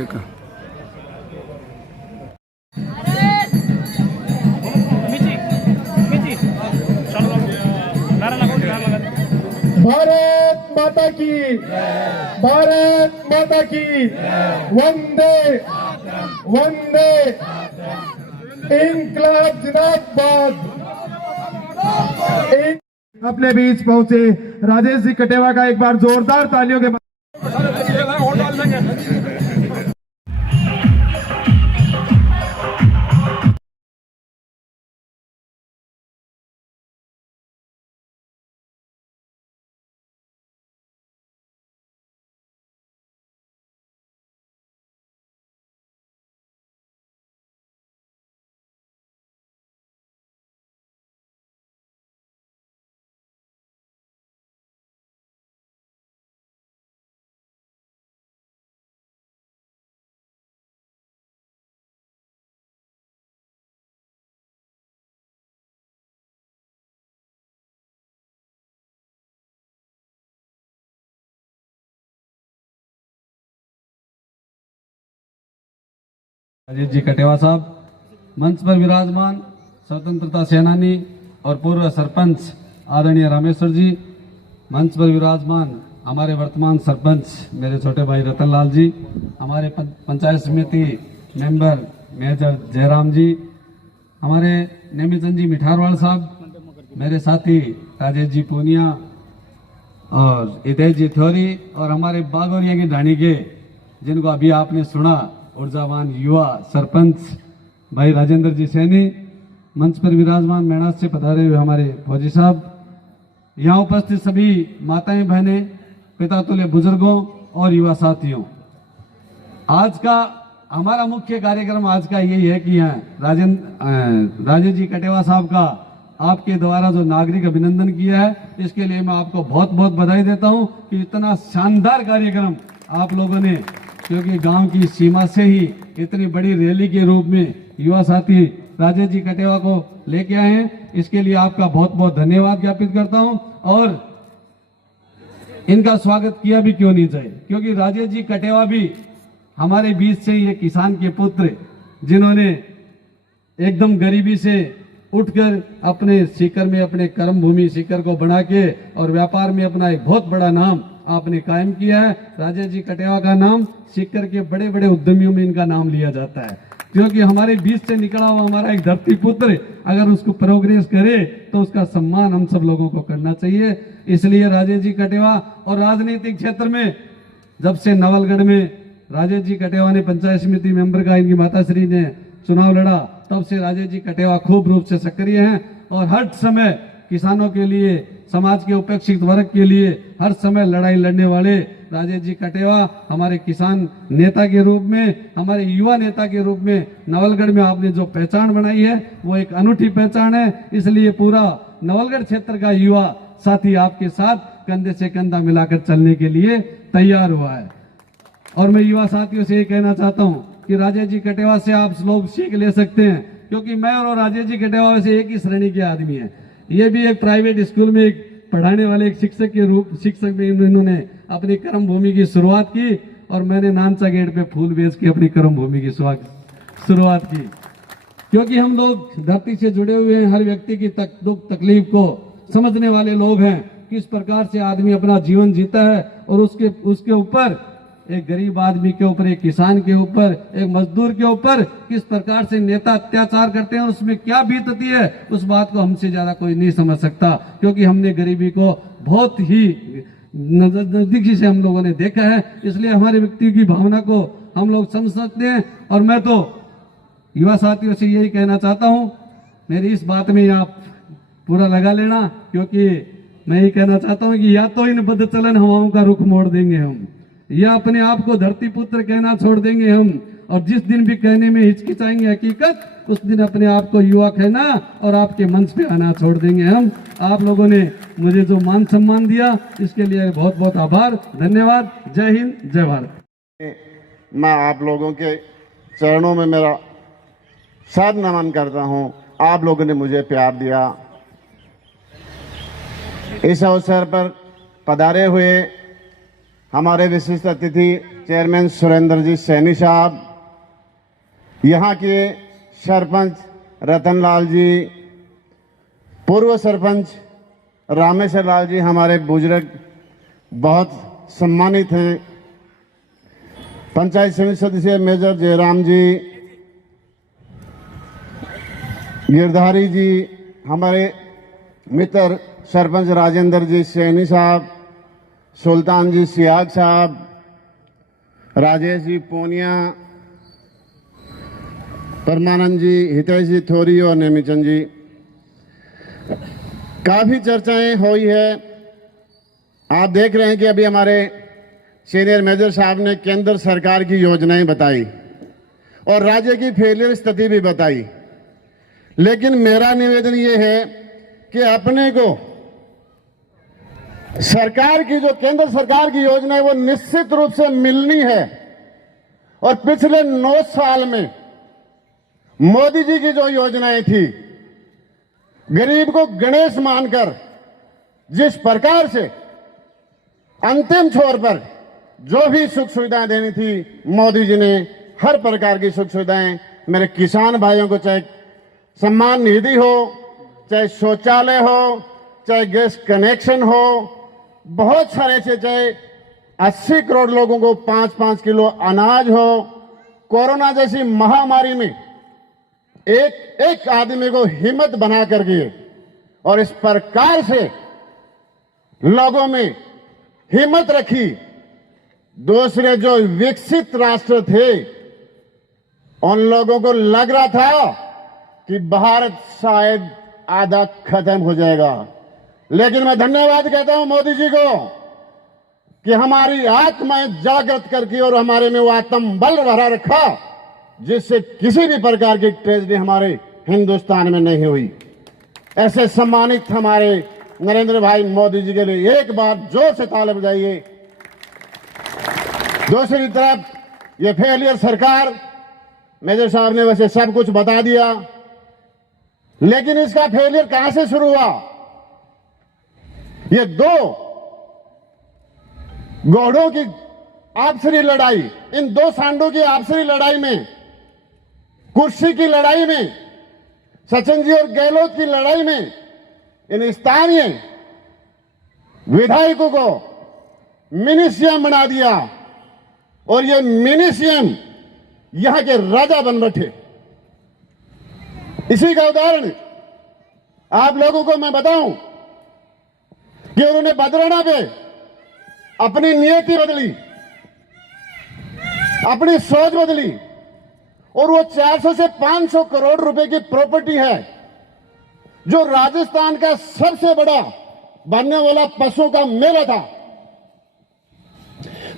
ठीक है। भारत माता की, भारत माता की, वंदे वंदे, इंकलाब जिंदाबाद। अपने बीच पहुंचे राजेश जी कटेवा का एक बार जोरदार तालियों के अजीत जी कटेवा साहब, मंच पर विराजमान स्वतंत्रता सेनानी और पूर्व सरपंच आदरणीय रामेश्वर जी, मंच पर विराजमान हमारे वर्तमान सरपंच मेरे छोटे भाई रतनलाल जी, हमारे पंचायत समिति मेंबर मेजर जयराम जी, हमारे नेमीचंद जी मिठारवाल साहब, मेरे साथी राजेश जी पूनिया और हितेश जी थोरी और हमारे बागोरिया की ढाणी के जिनको अभी आपने सुना ऊर्जावान युवा सरपंच भाई राजेंद्र जी सैनी, मंच पर विराजमान मेणास से पधारे हुए हमारे फौजी साहब, यहाँ उपस्थित सभी माताएं बहनें, पिता तुल्य बुजुर्गों और युवा साथियों, आज का हमारा मुख्य कार्यक्रम आज का यही है कि यहाँ राजेश जी कटेवा साहब का आपके द्वारा जो नागरिक अभिनंदन किया है, इसके लिए मैं आपको बहुत बहुत बधाई देता हूं कि इतना शानदार कार्यक्रम आप लोगों ने, क्योंकि गांव की सीमा से ही इतनी बड़ी रैली के रूप में युवा साथी राजेश जी कटेवा को लेके आए हैं, इसके लिए आपका बहुत बहुत धन्यवाद ज्ञापित करता हूं। और इनका स्वागत किया भी क्यों नहीं जाए, क्योंकि राजेश जी कटेवा भी हमारे बीच से ये किसान के पुत्र जिन्होंने एकदम गरीबी से उठकर अपने सीकर में अपने कर्म भूमि सीकर को बना के और व्यापार में अपना एक बहुत बड़ा नाम आपने कायम किया है। राजेश जी कटेवा का नाम सीकर के बड़े बड़े उद्यमियों में इनका नाम लिया जाता है, क्योंकि हमारे बीच से निकला हुआ हमारा एक धरती पुत्र अगर उसको प्रोग्रेस करे तो उसका सम्मान हम सब लोगों को करना चाहिए। इसलिए राजेश जी कटेवा, और राजनीतिक क्षेत्र में जब से नवलगढ़ में राजेश जी कटेवा ने पंचायत समिति मेंबर का इनकी माताश्री ने चुनाव लड़ा, तब से राजेश जी कटेवा खूब रूप से सक्रिय हैं और हर समय किसानों के लिए, समाज के उपेक्षित वर्ग के लिए हर समय लड़ाई लड़ने वाले राजेश जी कटेवा हमारे किसान नेता के रूप में, हमारे युवा नेता के रूप में नवलगढ़ में आपने जो पहचान बनाई है वो एक अनूठी पहचान है। इसलिए पूरा नवलगढ़ क्षेत्र का युवा साथी आपके साथ कंधे से कंधा मिलाकर चलने के लिए तैयार हुआ है। और मैं युवा साथियों से ये कहना चाहता हूँ कि राजेश जी कटेवा से आप लोग सीख ले सकते हैं, क्योंकि मैं और राजेश जी कटेवा से एक ही श्रेणी के आदमी हैं। ये भी एक प्राइवेट स्कूल में एक पढ़ाने वाले एक शिक्षक में इन्होंने अपनी कर्म भूमि की शुरुआत की और मैंने नानचा गेट पे फूल बेच के अपनी कर्म भूमि की शुरुआत की, क्योंकि हम लोग धरती से जुड़े हुए हैं, हर व्यक्ति की दुख तकलीफ को समझने वाले लोग हैं, किस प्रकार से आदमी अपना जीवन जीता है और उसके ऊपर एक गरीब आदमी के ऊपर, एक किसान के ऊपर, एक मजदूर के ऊपर किस प्रकार से नेता अत्याचार करते हैं, उसमें क्या बीतती है, उस बात को हमसे ज्यादा कोई नहीं समझ सकता, क्योंकि हमने गरीबी को बहुत ही नजदीकी से हम लोगों ने देखा है। इसलिए हमारे व्यक्ति की भावना को हम लोग समझ सकते हैं। और मैं तो युवा साथियों से यही कहना चाहता हूँ, मेरी इस बात में आप पूरा लगा लेना, क्योंकि मैं ये कहना चाहता हूँ कि या तो इन बदचलन हवाओं का रुख मोड़ देंगे हम, या अपने आप को धरती पुत्र कहना छोड़ देंगे हम, और जिस दिन भी कहने में हिचकिचाएंगे हकीकत, उस दिन अपने आप को युवा कहना और आपके मंच पे आना छोड़ देंगे हम। आप लोगों ने मुझे जो मान सम्मान दिया इसके लिए बहुत बहुत आभार, धन्यवाद। जय हिंद, जय भारत। मैं आप लोगों के चरणों में मेरा सर नमन करता हूं। आप लोगों ने मुझे प्यार दिया। इस अवसर पर पधारे हुए हमारे विशिष्ट अतिथि चेयरमैन सुरेंद्र जी सैनी साहब, यहाँ के सरपंच रतनलाल जी, पूर्व सरपंच रामेश्वर लाल जी, हमारे बुजुर्ग बहुत सम्मानित हैं, पंचायत समिति सदस्य मेजर जयराम जी, गिरधारी जी, हमारे मित्र सरपंच राजेंद्र जी सैनी साहब, सुल्तान जी सियाग साहब, राजेश जी पूनिया, परमानंद जी, हितेश जी थोरी और नेमीचंद जी। काफ़ी चर्चाएं हुई है। आप देख रहे हैं कि अभी हमारे सीनियर मेजर साहब ने केंद्र सरकार की योजनाएं बताई और राज्य की फेलियर स्थिति भी बताई, लेकिन मेरा निवेदन ये है कि अपने को सरकार की जो केंद्र सरकार की योजना है वो निश्चित रूप से मिलनी है। और पिछले 9 साल में मोदी जी की जो योजनाएं थी, गरीब को गणेश मानकर जिस प्रकार से अंतिम छोर पर जो भी सुख सुविधाएं देनी थी, मोदी जी ने हर प्रकार की सुख सुविधाएं मेरे किसान भाइयों को, चाहे सम्मान निधि हो, चाहे शौचालय हो, चाहे गैस कनेक्शन हो, बहुत सारे से, चाहे 80 करोड़ लोगों को 5-5 किलो अनाज हो, कोरोना जैसी महामारी में एक एक आदमी को हिम्मत बना करके और इस प्रकार से लोगों में हिम्मत रखी। दूसरे जो विकसित राष्ट्र थे उन लोगों को लग रहा था कि भारत शायद आधा खत्म हो जाएगा, लेकिन मैं धन्यवाद कहता हूं मोदी जी को कि हमारी आत्माएं जागृत करके और हमारे में वो आत्मबल भरा रखा जिससे किसी भी प्रकार की ट्रेजेडी हमारे हिंदुस्तान में नहीं हुई। ऐसे सम्मानित हमारे नरेंद्र भाई मोदी जी के लिए एक बार जोर से ताली बजाइए। दूसरी तरफ ये फेलियर सरकार, मेजर साहब ने वैसे सब कुछ बता दिया, लेकिन इसका फेलियर कहां से शुरू हुआ? ये 2 घोड़ों की आपसी लड़ाई, इन 2 सांडों की आपसी लड़ाई में, कुर्सी की लड़ाई में, सचिन जी और गहलोत की लड़ाई में इन स्थानीय विधायकों को मिनी सीएम बना दिया और ये मिनी सीएम यहां के राजा बन बैठे। इसी का उदाहरण आप लोगों को मैं बताऊं कि उन्होंने बदराना पे अपनी नियति बदली, अपनी सोच बदली और वो 400 से 500 करोड़ रुपए की प्रॉपर्टी है जो राजस्थान का सबसे बड़ा बनने वाला पशुओं का मेला था।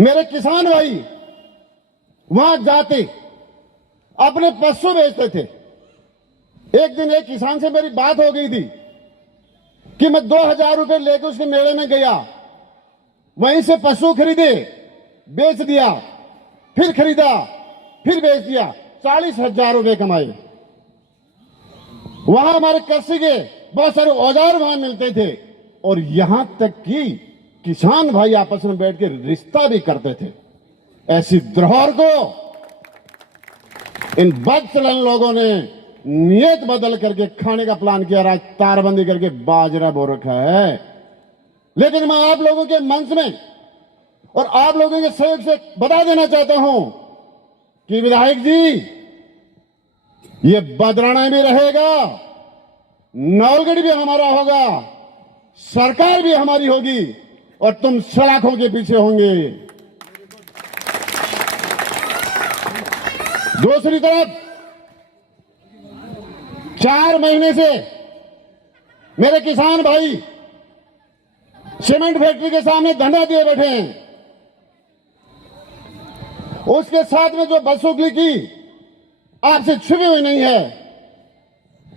मेरे किसान भाई वहां जाते अपने पशु बेचते थे। एक दिन एक किसान से मेरी बात हो गई थी कि मैं 2000 रुपए लेकर उसके मेले में गया, वहीं से पशु खरीदे, बेच दिया, फिर खरीदा, फिर बेच दिया, 40,000 रुपए कमाए। वहां हमारे कृषि के बहुत सारे औजार वहां मिलते थे और यहां तक कि किसान भाई आपस में बैठ के रिश्ता भी करते थे। ऐसी धरोहर को इन बदचलन लोगों ने नियत बदल करके खाने का प्लान किया, राज तारबंदी करके बाजरा बो रखा है। लेकिन मैं आप लोगों के मंच में और आप लोगों के सहयोग से बता देना चाहता हूं कि विधायक जी, ये बदराना भी रहेगा, नौलगढ़ भी हमारा होगा, सरकार भी हमारी होगी और तुम सलाखों के पीछे होंगे। दूसरी तरफ 4 महीने से मेरे किसान भाई सीमेंट फैक्ट्री के सामने धरना दिए बैठे हैं। उसके साथ में जो बदसलूकी की आपसे छुपी हुई नहीं है।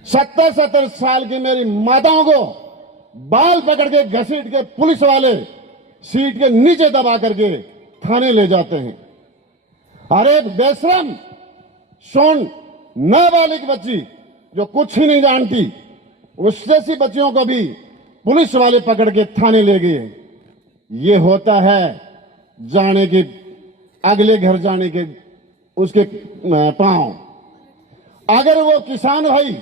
70-70 साल की मेरी माताओं को बाल पकड़ के घसीट के पुलिस वाले सीट के नीचे दबा करके थाने ले जाते हैं। अरे बेशरम, सुन, नाबालिग बच्ची जो कुछ ही नहीं जानती, उस जैसी बच्चियों को भी पुलिस वाले पकड़ के थाने ले गए। ये होता है जाने की अगले घर जाने के उसके पांव। अगर वो किसान भाई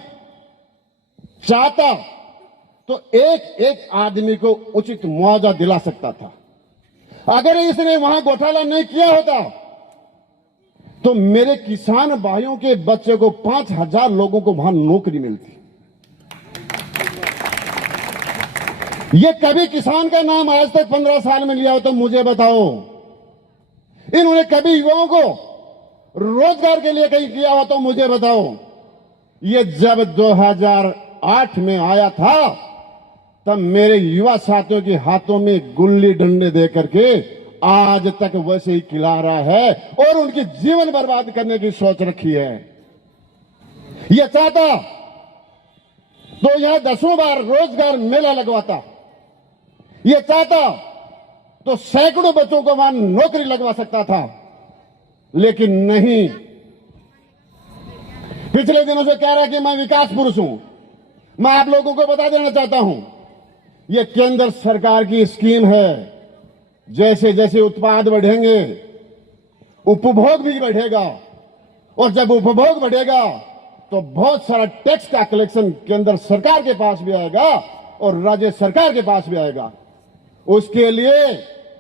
चाहता तो एक एक आदमी को उचित मुआवजा दिला सकता था। अगर इसने वहां घोटाला नहीं किया होता तो मेरे किसान भाइयों के बच्चे को 5,000 लोगों को वहां नौकरी मिलती। ये कभी किसान का नाम आज तक 15 साल में लिया हो तो मुझे बताओ। इन्होंने कभी युवाओं को रोजगार के लिए कहीं किया हो तो मुझे बताओ। ये जब 2008 में आया था तब मेरे युवा साथियों के हाथों में गुल्ली डंडे दे करके आज तक वैसे ही खिला रहा है और उनकी जीवन बर्बाद करने की सोच रखी है। यह चाहता तो यहां 10 बार रोजगार मेला लगवाता। यह चाहता तो सैकड़ों बच्चों को वहां नौकरी लगवा सकता था, लेकिन नहीं। पिछले दिनों से कह रहा कि मैं विकास पुरुष हूं। मैं आप लोगों को बता देना चाहता हूं, यह केंद्र सरकार की स्कीम है। जैसे जैसे उत्पाद बढ़ेंगे उपभोग भी बढ़ेगा, और जब उपभोग बढ़ेगा तो बहुत सारा टैक्स का कलेक्शन केंद्र सरकार के पास भी आएगा और राज्य सरकार के पास भी आएगा। उसके लिए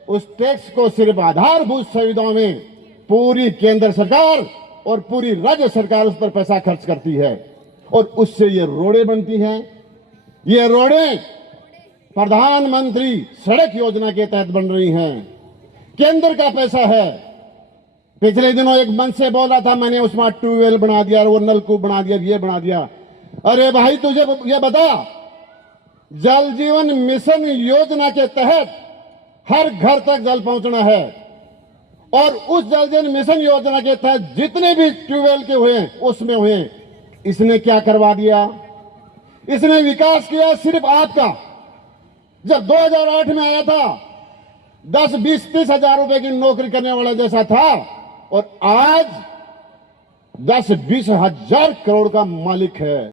उस टैक्स को सिर्फ आधारभूत सुविधाओं में पूरी केंद्र सरकार और पूरी राज्य सरकार उस पर पैसा खर्च करती है, और उससे ये रोडें बनती हैं। ये रोडें प्रधानमंत्री सड़क योजना के तहत बन रही हैं, केंद्र का पैसा है। पिछले दिनों एक मंच से बोल रहा था मैंने उसमें ट्यूबवेल बना दिया, वो नलकूप बना दिया, ये बना दिया। अरे भाई तुझे ये बता, जल जीवन मिशन योजना के तहत हर घर तक जल पहुंचना है, और उस जल जीवन मिशन योजना के तहत जितने भी ट्यूबवेल के हुए उसमें हुए, इसने क्या करवा दिया? इसने विकास किया सिर्फ आपका। जब 2008 में आया था 10, 20, 30 हजार रुपए की नौकरी करने वाला जैसा था, और आज 10, 20 हजार करोड़ का मालिक है।